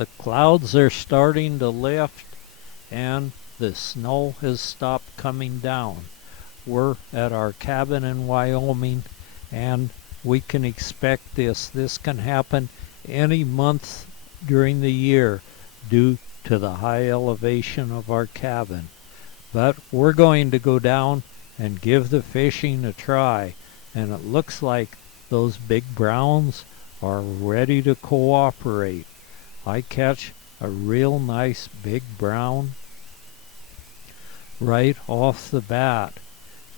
The clouds are starting to lift and the snow has stopped coming down. We're at our cabin in Wyoming and we can expect this. This can happen any month during the year due to the high elevation of our cabin. But we're going to go down and give the fishing a try, and it looks like those big browns are ready to cooperate. I catch a real nice big brown right off the bat.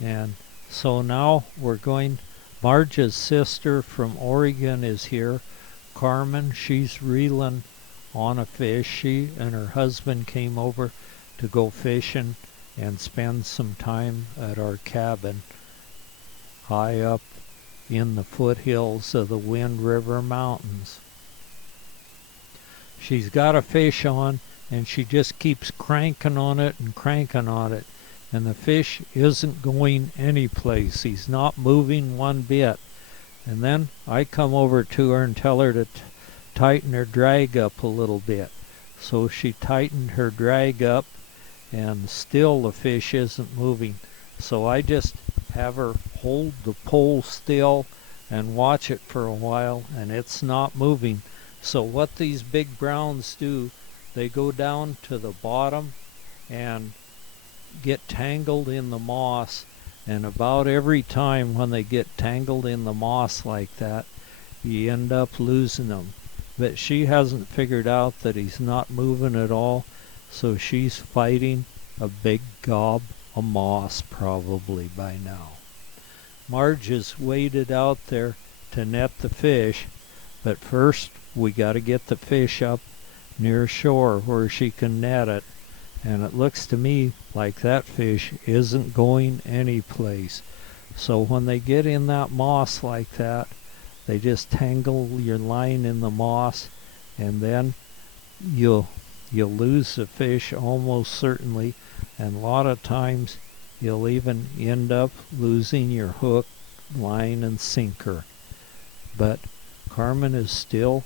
And so now we're going, Marge's sister from Oregon is here, Carmen. She's reeling on a fish. She and her husband came over to go fishing and spend some time at our cabin high up in the foothills of the Wind River Mountains. She's got a fish on and she just keeps cranking on it and cranking on it, and the fish isn't going anyplace. He's not moving one bit. And then I come over to her and tell her to tighten her drag up a little bit. So she tightened her drag up and still the fish isn't moving. So I just have her hold the pole still and watch it for a while, and it's not moving. So what these big browns do, they go down to the bottom and get tangled in the moss, and about every time when they get tangled in the moss like that, you end up losing them. But she hasn't figured out that he's not moving at all, so she's fighting a big gob of moss probably by now. Marge has waded out there to net the fish, but first we got to get the fish up near shore where she can net it. And it looks to me like that fish isn't going anyplace. So when they get in that moss like that, they just tangle your line in the moss, and then you'll lose the fish almost certainly, and a lot of times you'll even end up losing your hook, line, and sinker. But Carmen is still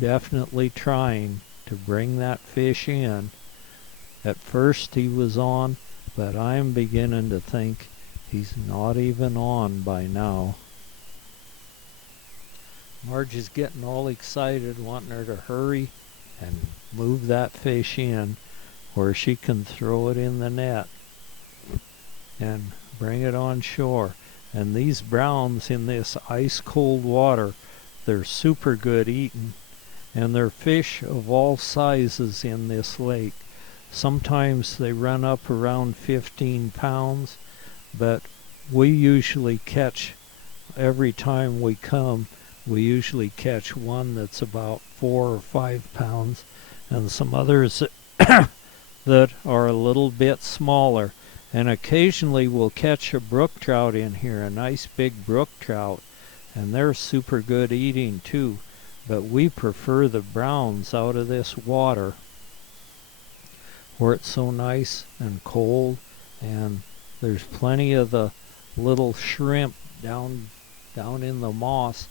definitely trying to bring that fish in. At first he was on, but I'm beginning to think he's not even on by now. Marge is getting all excited, wanting her to hurry and move that fish in where she can throw it in the net and bring it on shore. And these browns in this ice cold water, they're super good eating, and they're fish of all sizes in this lake. Sometimes they run up around 15 pounds, but we usually catch, every time we come, we usually catch one that's about 4 or 5 pounds, and some others that are a little bit smaller. And occasionally we'll catch a brook trout in here, a nice big brook trout, and they're super good eating too. But we prefer the browns out of this water where it's so nice and cold, and there's plenty of the little shrimp down in the moss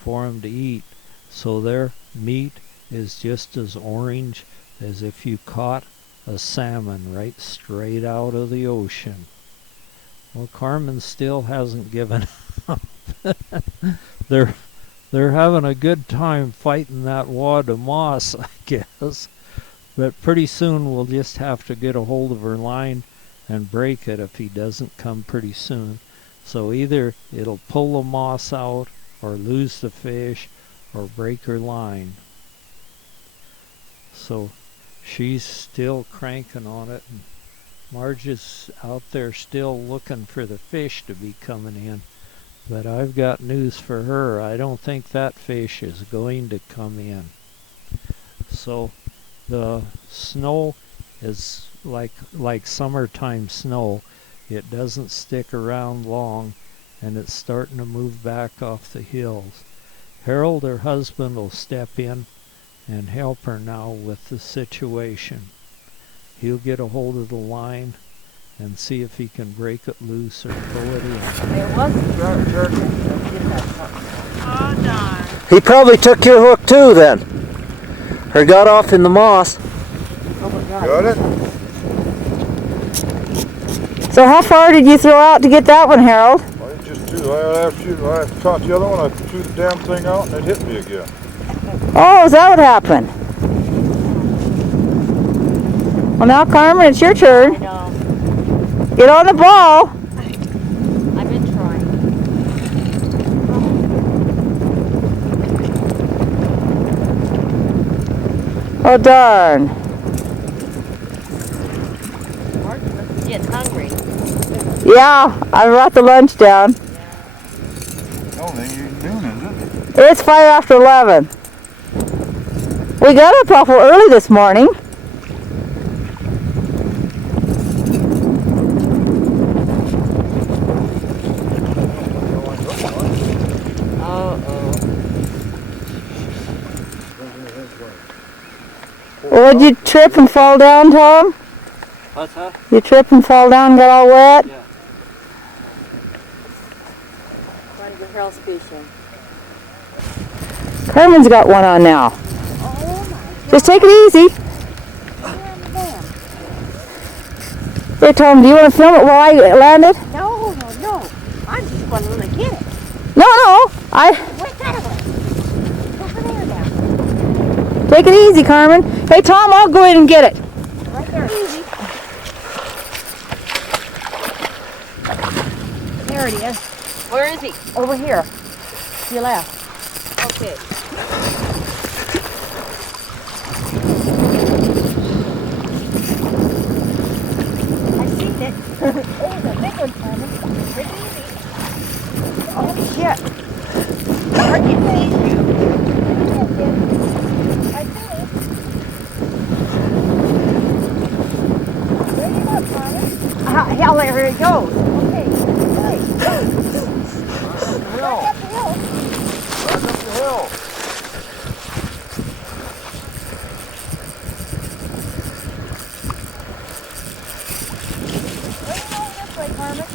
for them to eat. So their meat is just as orange as if you caught a salmon right straight out of the ocean. Well, Carmen still hasn't given up. They're having a good time fighting that wad of moss, I guess. But pretty soon we'll just have to get a hold of her line and break it if he doesn't come pretty soon. So either it'll pull the moss out or lose the fish or break her line. So she's still cranking on it, and Marge is out there still looking for the fish to be coming in. But I've got news for her. I don't think that fish is going to come in. So the snow is like summertime snow. It doesn't stick around long, and it's starting to move back off the hills. Harold, her husband, will step in and help her now with the situation. He'll get a hold of the line and see if he can break it loose or pull it in. It wasn't jerking, so he did have something. Oh, darn. He probably took your hook too then. Her got off in the moss. Oh my God. Got it? So how far did you throw out to get that one, Harold? I just threw. I caught the other one. I threw the damn thing out, and it hit me again. Oh, is that what happened? Well, now, Carmen, it's your I turn. know. Get on the ball. I've been trying. Oh, darn. Mark must be getting hungry. Yeah, I brought the lunch down. No, they ain't noon, is it? It's 11:05. We got up awful early this morning. Would you trip and fall down, Tom? What's that? You trip and fall down and got all wet? Yeah. Trying to get Harold fishing. Carmen's got one on now. Oh my Just take it easy. God. Here, Tom, do you want to film it while I land it? No, no, no. I'm just wanting to get it. No, Wait, that way. Over there now. take it easy, Carmen. Hey, Tom, I'll go in and get it. Right there. Easy. There it is. Where is he? Over here. To your left. Okay. I seen it. Oh, it's a big one, Carmen. Take it easy. Oh, shit. I can see you. I see it. Bring him up, Carmen. Hell, there it goes. Okay. Hey. Hill. Back up the hill. Back up the hill. Bring him over this way, Carmen.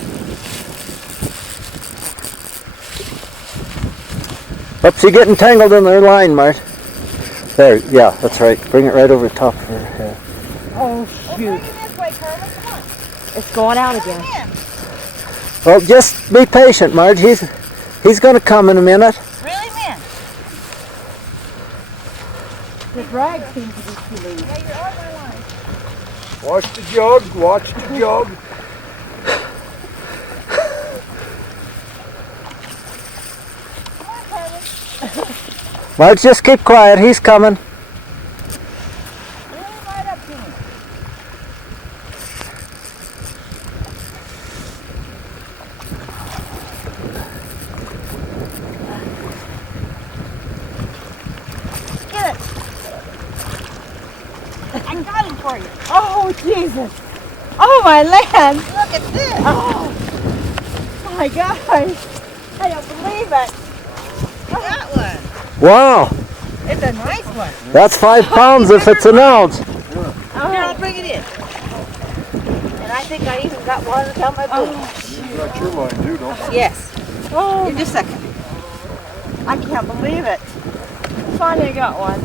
Oops, you're getting tangled in their line, Mart. There, yeah, that's right. Bring it right over the top of her head. Oh, Well, bring him this way, Carmen. Come on. It's going out again. Come Well, just be patient, Marge. He's going to come in a minute. in. Really, man? The drag seems to be too loose. Yeah, you're on my line. Watch the jug. Watch the jug. Come on, Carmen. Marge, just keep quiet. He's coming. Bring him right up to me. Get it. I got him for you. Oh, Jesus. Oh, my land. Look at this. Oh, my gosh. I don't believe it. That one. Wow, It's a nice one. that's 5 pounds if it's an ounce. Here, I'll bring it in. And I think I even got one down my boot. You got your line too, don't you? Yes. Oh, In just a second. I can't believe it. Finally got one.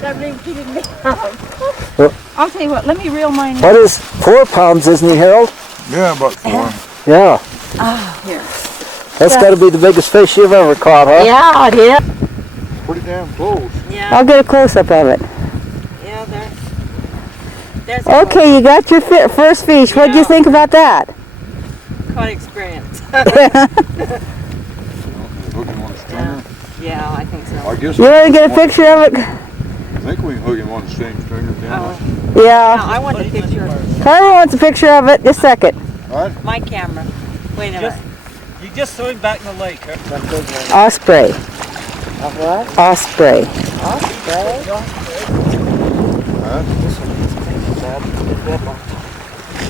17 me. I'll tell you what, let me reel mine in. What is 4 pounds, isn't he, Harold? Yeah, about 4. Yeah, Oh, here. that's got to be the biggest fish you've ever caught, huh? Yeah, it is. Pretty damn close. Yeah, I'll get a close-up of it. yeah, there's Okay, you got your first fish. What do you Yeah. think about that? quite experience. Hook him on a stringer. Yeah, I think so. I guess. You want to get a picture of it? I think we can hook him on the same stringer down. Yeah. I want the picture. Carmen wants a picture of it. Just a second. Right? My camera. Wait a minute. You just throw him back in the lake. Osprey. Osprey.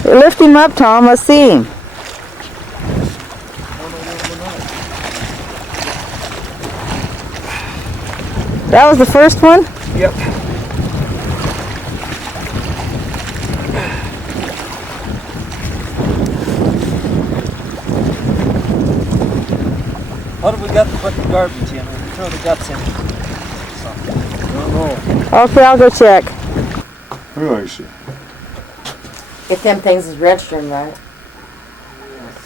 Lift him up, Tom. Let's see him. That was the first one? Yep. What have we got to put the garbage in? We throw the guts in. Okay, I'll go check. Let me see. If them things is registering right.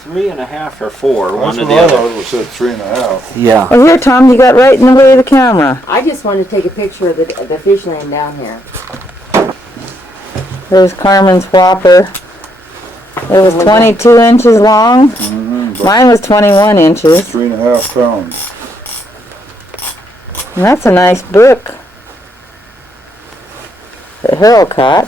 3.5 or 4, That's one or what the I other. thought it said 3.5. Yeah. Well, here, Tom, you got right in the way of the camera. I just wanted to take a picture of the fish laying down here. There's Carmen's whopper. It was 22 inches long. Mm-hmm. Mine was 21 inches. 3.5 pounds. And that's a nice brook. The hill caught.